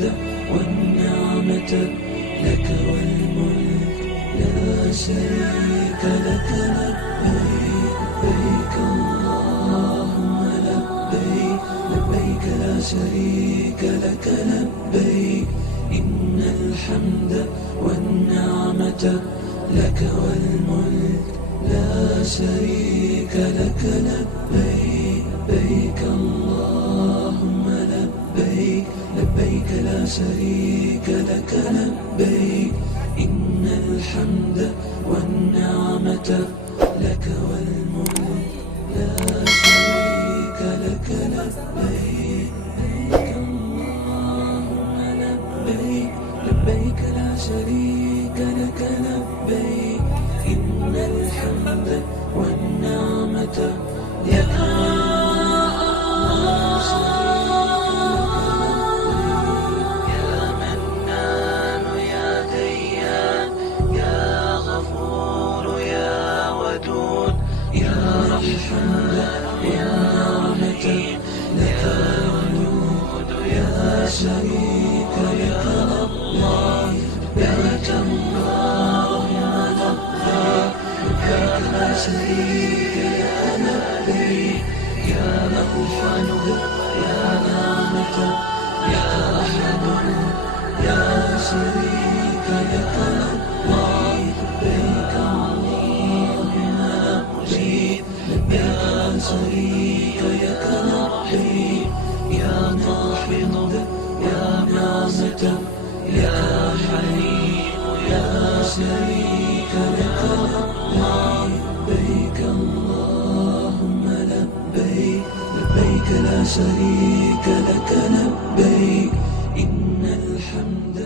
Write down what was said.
الحمد والنعمة لك والملك لا شريك لك. لبيك اللهم لبيك لبيك لا شريك لك. لبيك إن الحمد والنعمة لك والملك لا شريك لك. لبيك لبيك اللهم لبيك لبيك لا شريك لك. لبيك إن الحمد والنعمة لك والملك لا شريك لك. لبيك لبيك اللهم لبيك لبيك لا شريك لك. لبيك إن الحمد والنعمة لك شريك لك. الله لبيك اللهم لبيك لبيك لا شريك لك. لبيك يا أول يا نعمة يا أحد يا شريك لك. الله لبيك اللهم مجيب لبيك لا شريك لك. لبيك يا قابض يا نعمة يا حليم يا شريك لك. لبيك اللهم لبيك لبيك لا شريك لك. لبيك إن الحمد